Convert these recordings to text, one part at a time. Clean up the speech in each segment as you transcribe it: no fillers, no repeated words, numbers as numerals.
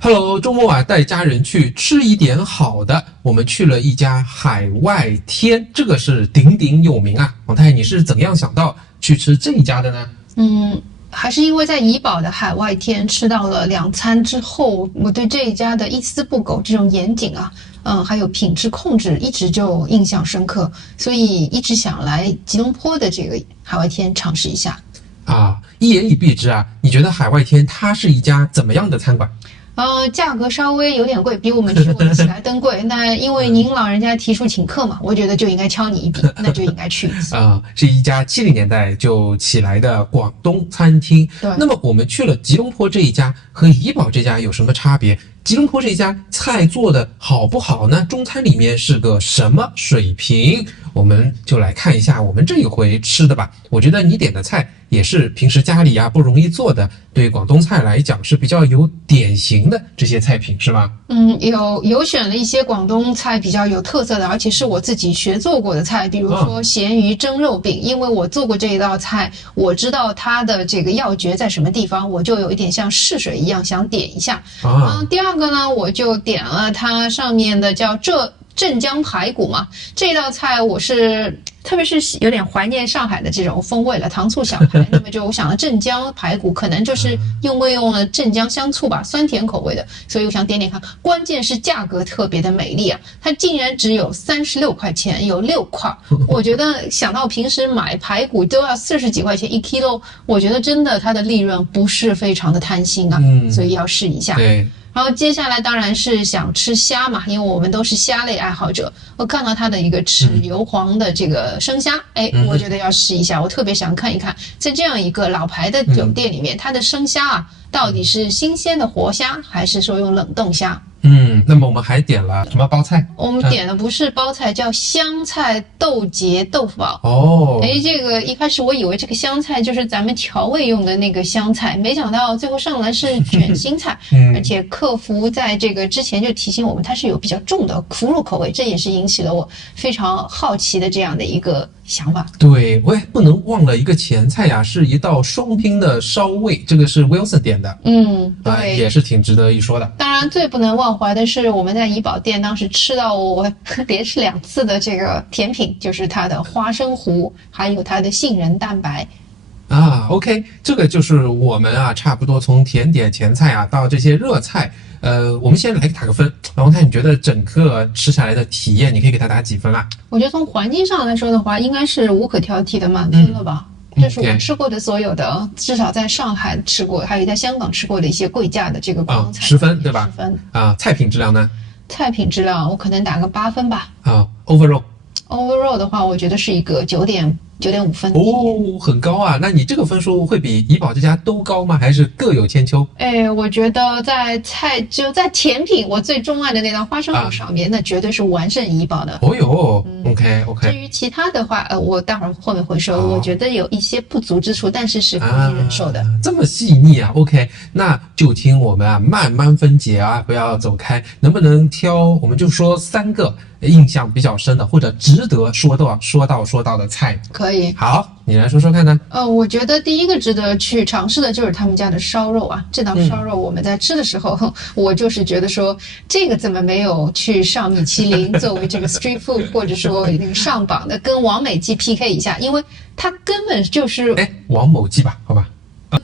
Hello，周末啊，带家人去吃一点好的。我们去了一家海外天，这个是鼎鼎有名啊。王太，你是怎样想到去吃这一家的呢？还是因为在怡保的海外天吃到了2餐之后，我对这一家的一丝不苟这种严谨还有品质控制一直就印象深刻，所以一直想来吉隆坡的这个海外天尝试一下。一言以蔽之啊，你觉得海外天它是一家怎么样的餐馆？价格稍微有点贵，比我们吃过的喜来登贵。那因为您老人家提出请客嘛，我觉得就应该敲你一笔，那就应该去一次。是一家70年代就起来的广东餐厅。对。那么我们去了吉隆坡这一家和怡保这家有什么差别？吉隆坡这家菜做的好不好呢？中餐里面是个什么水平？我们就来看一下我们这一回吃的吧。我觉得你点的菜也是平时家里不容易做的，对广东菜来讲是比较有典型的这些菜品，是吧？有选了一些广东菜比较有特色的，而且是我自己学做过的菜，比如说咸鱼蒸肉饼，因为我做过这一道菜，我知道它的这个要诀在什么地方，我就有一点像试水一样想点一下。第二个呢，我就点了它上面的叫镇江排骨嘛，这道菜我是特别是有点怀念上海的这种风味了，糖醋小排。那么就我想了镇江排骨可能就是用了镇江香醋吧，酸甜口味的，所以我想点点看。关键是价格特别的美丽啊，它竟然只有36块钱，有6块。我觉得想到平时买排骨都要40几块钱1 kg， 我觉得真的它的利润不是非常的贪心啊，所以要试一下。对。然后接下来当然是想吃虾嘛，因为我们都是虾类爱好者。我看到它的一个豉油黄的这个生虾，我觉得要试一下。我特别想看一看，在这样一个老牌的酒店里面，它的生虾到底是新鲜的活虾，还是说用冷冻虾？那么我们还点了什么包菜？我们点的不是包菜，叫香菜豆结豆腐煲。这个一开始我以为这个香菜就是咱们调味用的那个香菜，没想到最后上来是卷心菜。而且客服在这个之前就提醒我们，它是有比较重的腐乳口味，这也是引起了我非常好奇的这样的一个想法。对，我也不能忘了一个前菜呀，是一道双拼的烧味，这个是 Wilson 点的。对，也是挺值得一说的。当然最不能忘怀的是我们在怡保店当时吃到我连吃2次的这个甜品，就是它的花生糊，还有它的杏仁蛋白。OK， 这个就是我们差不多从甜点前菜到这些热菜，我们先来打个分。王太，你觉得整个吃下来的体验，你可以给它打几分啊？我觉得从环境上来说的话，应该是无可挑剔的满分了吧。这是我吃过的所有的，至少在上海吃过，还有在香港吃过的一些贵价的这个广东菜，10分对吧？ 10分。菜品质量呢？菜品质量我可能打个8分吧。Overall 的话，我觉得是一个9.5分。很高啊！那你这个分数会比怡保这家都高吗？还是各有千秋？我觉得在甜品我最钟爱的那道花生糊上面，那绝对是完胜怡保的。OK。至于其他的话，我待会儿后面会说，我觉得有一些不足之处，但是是可以忍受的。这么细腻啊 ！OK， 那就听我们慢慢分解不要走开。能不能挑？我们就说3个印象比较深的，或者值得说到的菜。可以。好，你来说说看呢？我觉得第一个值得去尝试的就是他们家的烧肉啊。这道烧肉我们在吃的时候，我就是觉得说，这个怎么没有去上米其林作为这个 street food， 或者说那个上榜的，跟王美记 PK 一下，因为它根本就是王某记吧，好吧。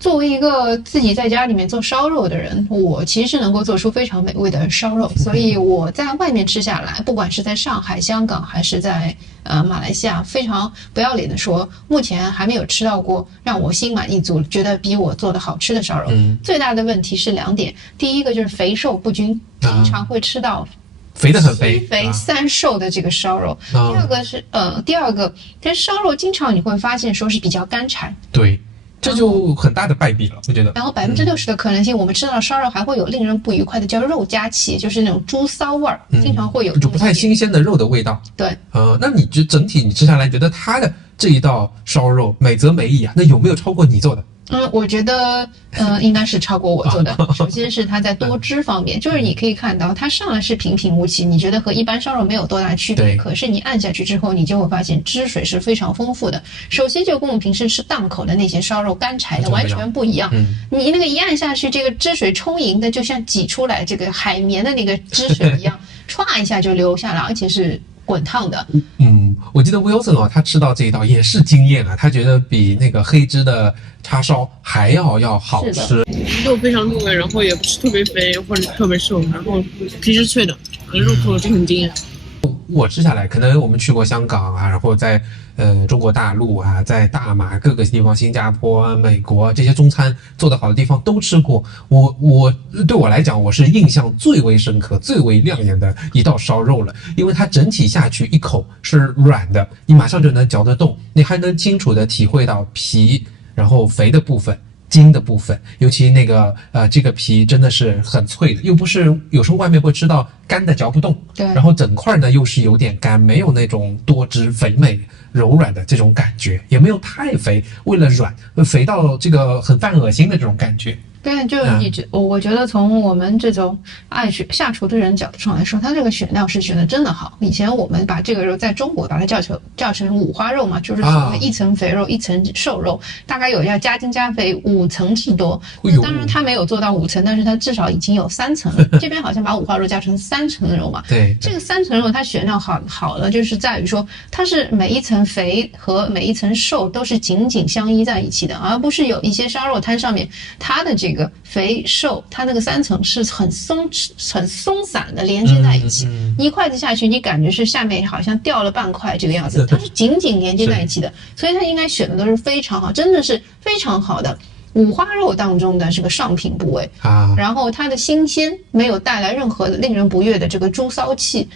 作为一个自己在家里面做烧肉的人，我其实能够做出非常美味的烧肉，所以我在外面吃下来，不管是在上海、香港还是在马来西亚，非常不要脸的说，目前还没有吃到过让我心满意足，觉得比我做的好吃的烧肉。最大的问题是2点，第一个就是肥瘦不均，经常会吃到肥得很肥3瘦的这个烧肉。第二个，但烧肉经常你会发现说是比较干柴。对。这就很大的败笔了，我觉得。然后60%的可能性，我们吃到烧肉还会有令人不愉快的叫肉夹气，就是那种猪骚味儿，经常会有就不太新鲜的肉的味道。对。那你整体你吃下来，觉得它的这一道烧肉美则美矣啊，那有没有超过你做的？我觉得应该是超过我做的。首先是它在多汁方面，就是你可以看到它上来是平平无奇，你觉得和一般烧肉没有多大区别，可是你按下去之后，你就会发现汁水是非常丰富的。首先就跟我们平时吃档口的那些烧肉干柴的完全不一样，你那个一按下去，这个汁水充盈的，就像挤出来这个海绵的那个汁水一样，歘一下就流下来，而且是滚烫的。我记得 Wilson 他吃到这一道也是惊艳啊，他觉得比那个黑汁的叉烧还要好吃，肉非常入味，然后也不是特别肥或者特别瘦，然后皮是脆的，入口就很惊艳。我吃下来，可能我们去过香港啊，然后在中国大陆啊，在大马各个地方，新加坡、美国这些中餐做得好的地方都吃过。对我来讲，我是印象最为深刻、最为亮眼的一道烧肉了，因为它整体下去一口是软的，你马上就能嚼得动，你还能清楚地体会到皮，然后肥的部分。筋的部分，尤其那个这个皮真的是很脆的，又不是有时候外面会吃到干的嚼不动，对，然后整块呢又是有点干，没有那种多汁肥美柔软的这种感觉，也没有太肥，为了软肥到这个很犯恶心的这种感觉。对，就是我觉得从我们这种爱下厨的人角度上来说，它这个选料是选的真的好。以前我们把这个肉在中国把它叫成五花肉嘛，就是所谓一层肥肉一层瘦肉，大概有要加筋加肥5层之多。当然它没有做到5层，但是它至少已经有3层了。这边好像把五花肉加成3层肉嘛。对，这个3层肉它选料好了，就是在于说它是每一层肥和每一层瘦都是紧紧相依在一起的，而不是有一些烧肉摊上面它的这个肥瘦，它那个3层是很松散的连接在一起，一筷子下去，你感觉是下面好像掉了半块这个样子，它是紧紧连接在一起的，所以它应该选的都是非常好，真的是非常好的五花肉当中的这个上品部位啊，然后它的新鲜没有带来任何令人不悦的这个猪骚气。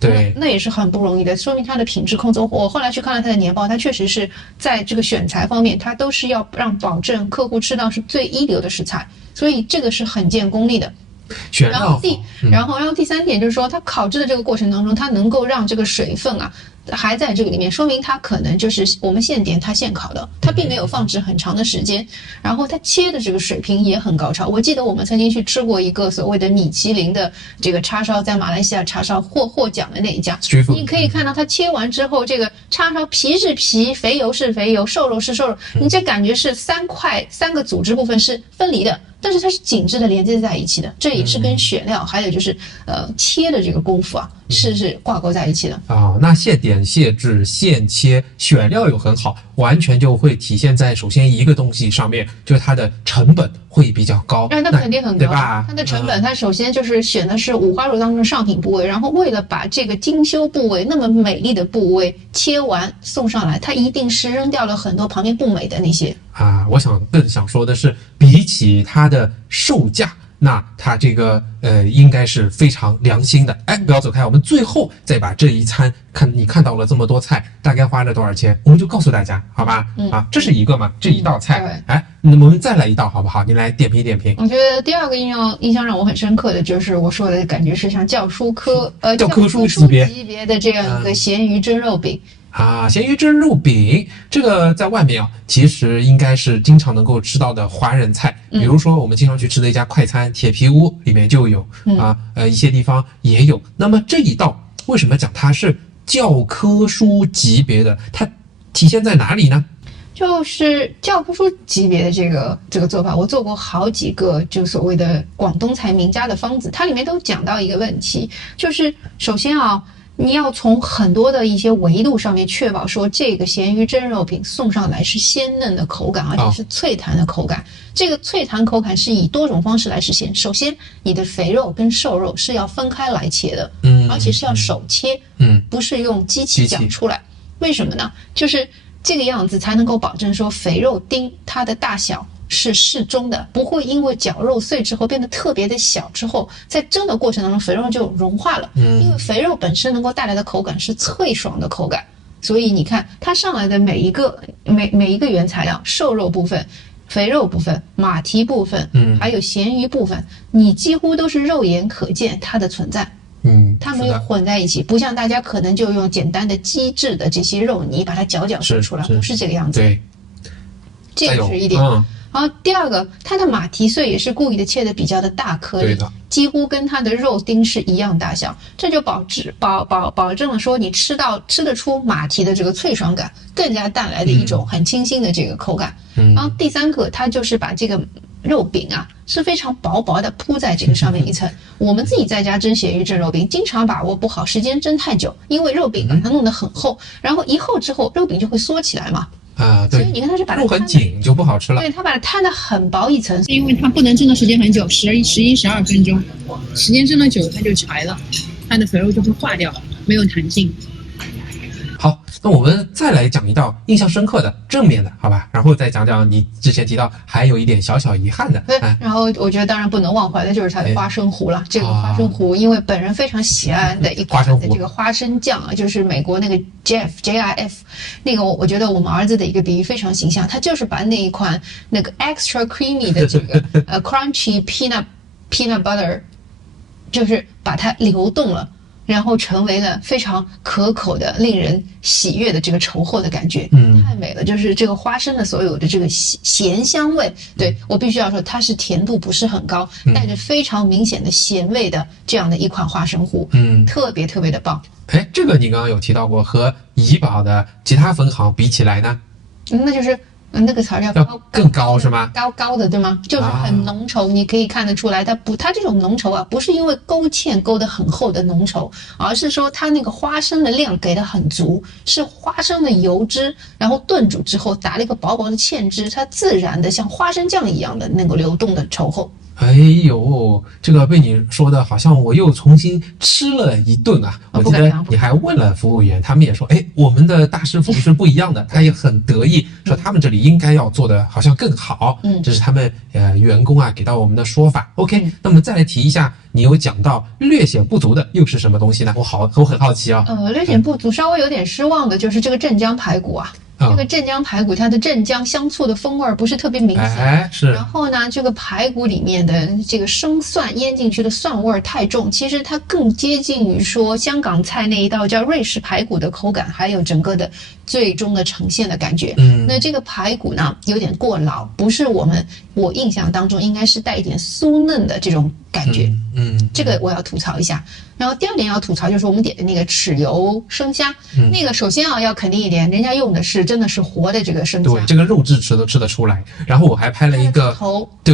对，那也是很不容易的，说明它的品质控制。我后来去看了它的年报，它确实是在这个选材方面，它都是要让保证客户吃到是最一流的食材，所以这个是很见功力的。然后第3点就是说，它烤制的这个过程当中，它能够让这个水分啊还在这个里面，说明它可能就是我们现点它现烤的，它并没有放置很长的时间。然后它切的这个水平也很高超。我记得我们曾经去吃过一个所谓的米其林的这个叉烧，在马来西亚叉烧获奖的那一家，你可以看到它切完之后，这个叉烧皮是皮，肥油是肥油，瘦肉是瘦肉，你这感觉是3个组织部分是分离的。但是它是紧致的连接在一起的，这也是跟选料还有就是切的这个功夫啊是挂钩在一起的啊。那现点现制现切选料又很好，完全就会体现在首先一个东西上面，就是它的成本会比较高。那肯定很高，对吧？它的成本，它首先就是选的是五花肉当中的上品部位，然后为了把这个精修部位那么美丽的部位切完送上来，它一定是扔掉了很多旁边不美的那些啊。我更想说的是，比起它的售价，那它这个应该是非常良心的。哎，不要走开，我们最后再把这一餐你看到了这么多菜，大概花了多少钱，我们就告诉大家，好吧？啊，这是一个嘛，这一道菜。哎，那我们再来一道好不好？你来点评点评。我觉得第二个印象让我很深刻的就是我说的感觉是像教科书级别的这样一个咸鱼蒸肉饼。啊，咸鱼蒸肉饼，这个在外面啊，其实应该是经常能够吃到的华人菜。比如说我们经常去吃的一家快餐铁皮屋里面就有啊，一些地方也有。那么这一道为什么讲它是教科书级别的？它体现在哪里呢？就是教科书级别的这个做法，我做过好几个就所谓的广东菜名家的方子，它里面都讲到一个问题，就是首先啊，你要从很多的一些维度上面确保说这个咸鱼蒸肉饼送上来是鲜嫩的口感，而且是脆弹的口感。这个脆弹口感是以多种方式来实现。首先，你的肥肉跟瘦肉是要分开来切的，而且是要手切，不是用机器搅出来。为什么呢？就是这个样子才能够保证说肥肉丁它的大小是适中的，不会因为绞肉碎之后变得特别的小之后，在蒸的过程当中肥肉就融化了。因为肥肉本身能够带来的口感是脆爽的口感，所以你看它上来的每一个原材料，瘦肉部分、肥肉部分、马蹄部分，还有咸鱼部分，你几乎都是肉眼可见它的存在。它没有混在一起，不像大家可能就用简单的机制的这些肉泥把它搅出来，不是这个样子。对，这个是一点。然后第二个，它的马蹄碎也是故意的切的比较的大颗粒，几乎跟它的肉丁是一样大小，这就保证了说你吃得出马蹄的这个脆爽感，更加带来的一种很清新的这个口感。然后第三个，它就是把这个肉饼啊是非常薄薄的铺在这个上面一层。我们自己在家蒸咸鱼蒸肉饼，经常把握不好时间蒸太久，因为肉饼把它弄得很厚，然后一厚之后肉饼就会缩起来嘛。对，所以你看它是把它肉很紧就不好吃了。对，它把它摊得很薄一层，因为它不能蒸的时间很久，11、12分钟，时间蒸的久它就柴了，它的肥肉就会化掉，没有弹性。好，那我们再来讲一道印象深刻的正面的，好吧？然后再讲讲你之前提到还有一点小小遗憾的。对，然后我觉得当然不能忘怀的就是它的花生糊了。这个花生糊，因为本人非常喜爱的一款的这个花生酱啊，就是美国那个 JIF 那个，我觉得我们儿子的一个比喻非常形象，他就是把那一款那个 extra creamy 的这个crunchy peanut butter， 就是把它流动了。然后成为了非常可口的、令人喜悦的这个稠厚的感觉，太美了。就是这个花生的所有的这个咸香味，对，我必须要说，它是甜度不是很高，带着非常明显的咸味的这样的一款花生糊，特别特别的棒。哎，这个你刚刚有提到过，和怡宝的其他分行比起来呢？那就是那个词儿要更高是吗？高的对吗？就是很浓稠，你可以看得出来，它这种浓稠啊，不是因为勾芡勾得很厚的浓稠，而是说它那个花生的量给的很足，是花生的油脂，然后炖煮之后打了一个薄薄的芡汁，它自然的像花生酱一样的那个流动的稠厚。哎呦，这个被你说的好像我又重新吃了一顿啊！我记得你还问了服务员，他们也说，哎，我们的大师傅是不一样的，他也很得意，说他们这里应该要做的好像更好。这是他们员工啊给到我们的说法。OK，那么再来提一下，你有讲到略显不足的又是什么东西呢？我很好奇啊。略显不足，稍微有点失望的就是这个镇江排骨啊。这个镇江排骨，它的镇江香醋的风味不是特别明显，是。然后呢，这个排骨里面的这个生蒜腌进去的蒜味太重，其实它更接近于说香港菜那一道叫瑞士排骨的口感，还有整个的最终的呈现的感觉。那这个排骨呢，有点过老，不是我印象当中应该是带一点酥嫩的这种感觉。这个我要吐槽一下。然后第二点要吐槽就是我们点的那个豉油生虾，那个首先啊要肯定一点，人家用的是真的是活的这个生虾，对，这个肉质吃得出来。然后我还拍了一个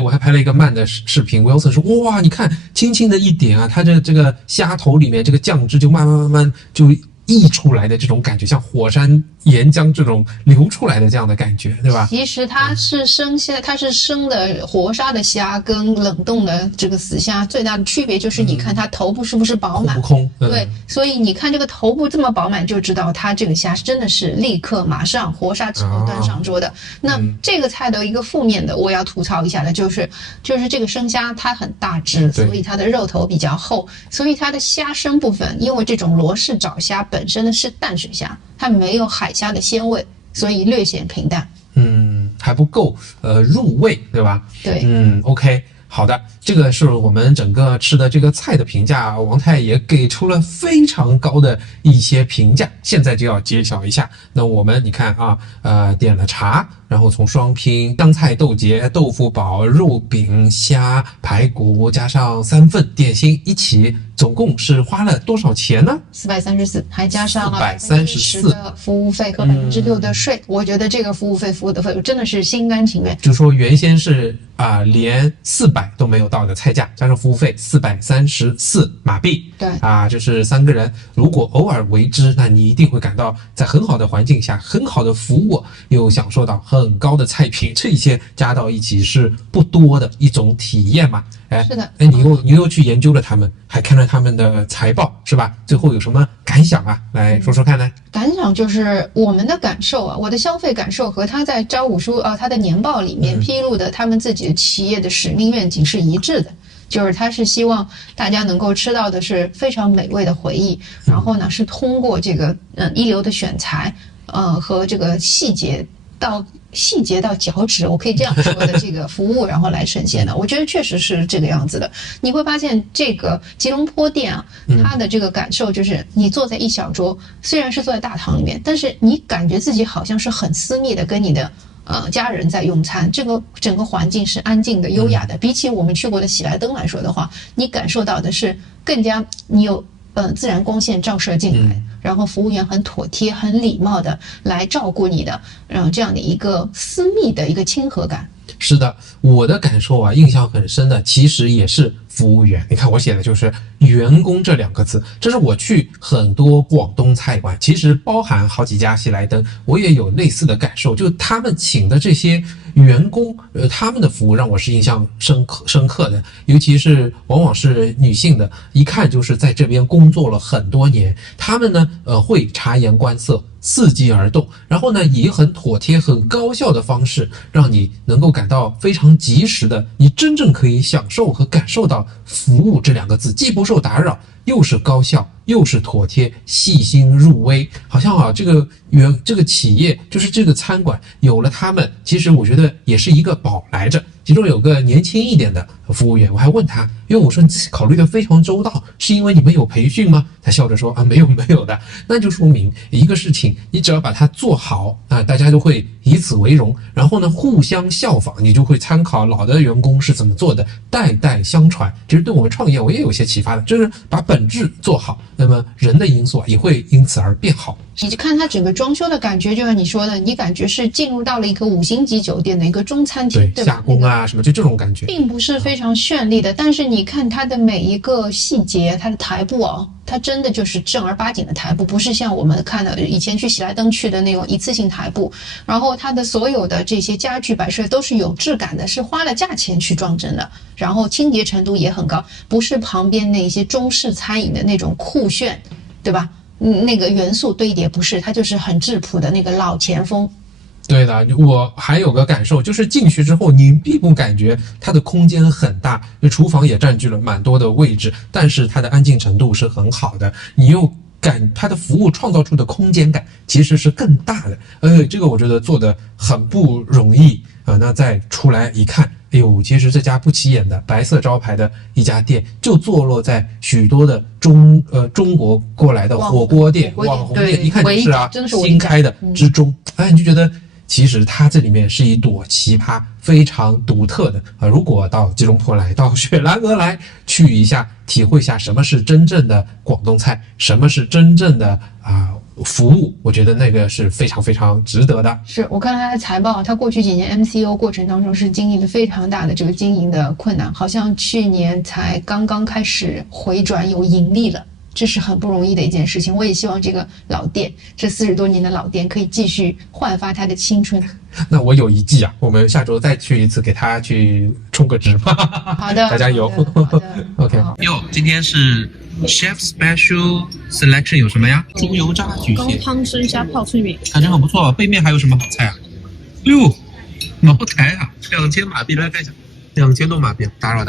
我还拍了一个慢的视频 ，Wilson 说哇，你看轻轻的一点啊，它这个虾头里面这个酱汁就慢慢就溢出来的这种感觉，像火山岩浆这种流出来的这样的感觉，对吧？其实它是生虾，它是生的活杀的虾跟冷冻的这个死虾最大的区别就是你看它头部是不是饱满，空。对，所以你看这个头部这么饱满，就知道它这个虾真的是立刻马上活杀之后端上桌的。那这个菜的一个负面的，我要吐槽一下的就是这个生虾它很大只，所以它的肉头比较厚，所以它的虾身部分，因为这种罗氏爪虾本身的是淡水虾，它没有海虾的鲜味，所以略显平淡。还不够入味，对吧？对。OK， 好的，这个是我们整个吃的这个菜的评价，王太也给出了非常高的一些评价。现在就要揭晓一下，那我们你看啊，点了茶，然后从双拼、香菜豆结、豆腐煲、肉饼、虾、排骨加上3份点心一起，总共是花了多少钱呢？434，还加上了434%的服务费和6%的税。我觉得这个服务费真的是心甘情愿。就是说原先是连400都没有到的菜价，加上服务费434马币。对就是3个人，如果偶尔为之，那你一定会感到在很好的环境下，很好的服务，又享受到很高的菜品，这些加到一起是不多的一种体验嘛。是的。你又去研究了他们，还看了他们的财报，是吧？最后有什么感想啊？来说说看呢？感想就是我们的感受啊，我的消费感受和他在招股书他的年报里面披露的他们自己的企业的使命愿景是一致的，就是他是希望大家能够吃到的是非常美味的回忆，然后呢是通过这个一流的选材和这个细节到脚趾，我可以这样说的这个服务，然后来呈现的。我觉得确实是这个样子的。你会发现这个吉隆坡店啊，它的这个感受就是你坐在一小桌，虽然是坐在大堂里面，但是你感觉自己好像是很私密的跟你的家人在用餐，这个整个环境是安静的、优雅的。比起我们去过的喜来登来说的话，你感受到的是更加你有自然光线照射进来，然后服务员很妥帖、很礼貌的来照顾你的，这样的一个私密的一个亲和感。是的，我的感受啊，印象很深的，其实也是服务员。你看我写的就是员工这2个字，这是我去很多广东菜馆，其实包含好几家喜来登，我也有类似的感受，就他们请的这些员工，他们的服务让我是印象深刻的，尤其是往往是女性的，一看就是在这边工作了很多年，他们呢，会察言观色，伺机而动，然后呢，以很妥帖、很高效的方式，让你能够感到非常及时的，你真正可以享受和感受到服务这2个字，既不受打扰，又是高效，又是妥帖，细心入微。好像啊，这个企业就是这个餐馆有了他们，其实我觉得也是一个宝来着。其中有个年轻一点的服务员，我还问他，因为我说你考虑的非常周到，是因为你们有培训吗？他笑着说啊，没有的。那就说明一个事情，你只要把它做好啊，大家就会以此为荣，然后呢互相效仿，你就会参考老的员工是怎么做的，代代相传。其实对我们创业我也有些启发的，就是把本质做好，那么人的因素啊也会因此而变好。你就看它整个装修的感觉，就像你说的，你感觉是进入到了一个5星级酒店的一个中餐厅，对吧？夏宫啊什么，就这种感觉，并不是非常绚丽的，但是你看它的每一个细节，它的台布哦，它真的就是正儿八经的台布，不是像我们看的以前去喜来登去的那种一次性台布。然后它的所有的这些家具摆设都是有质感的，是花了价钱去装帧的，然后清洁程度也很高，不是旁边那些中式餐饮的那种酷炫，对吧？那个元素堆叠不是，它就是很质朴的那个老前锋。对的，我还有个感受，就是进去之后，你并不感觉它的空间很大，厨房也占据了蛮多的位置，但是它的安静程度是很好的，你又它的服务创造出的空间感其实是更大的，这个我觉得做的很不容易啊。那再出来一看，哎呦，其实这家不起眼的白色招牌的一家店，就坐落在许多的中国过来的火锅店、网红店，一看就是啊，新开的之中，你就觉得其实它这里面是一朵奇葩，非常独特的啊！如果到吉隆坡来，到雪兰莪来，去一下，体会一下什么是真正的广东菜，什么是真正的服务，我觉得那个是非常非常值得的。是我看他的财报，他过去几年 MCO 过程当中是经历了非常大的这个经营的困难，好像去年才刚刚开始回转有盈利了。这是很不容易的一件事情，我也希望这个老店，这40多年的老店可以继续焕发它的青春。那我有一计啊，我们下周再去一次，给他去充个值吧。好的，大家有。OK。哟，今天是 Chef Special Selection 有什么呀？猪油炸巨蟹、高汤生虾泡脆面，感觉很不错。背面还有什么好菜啊？茅台啊，2000马币，来看一下，2000多马币，打扰。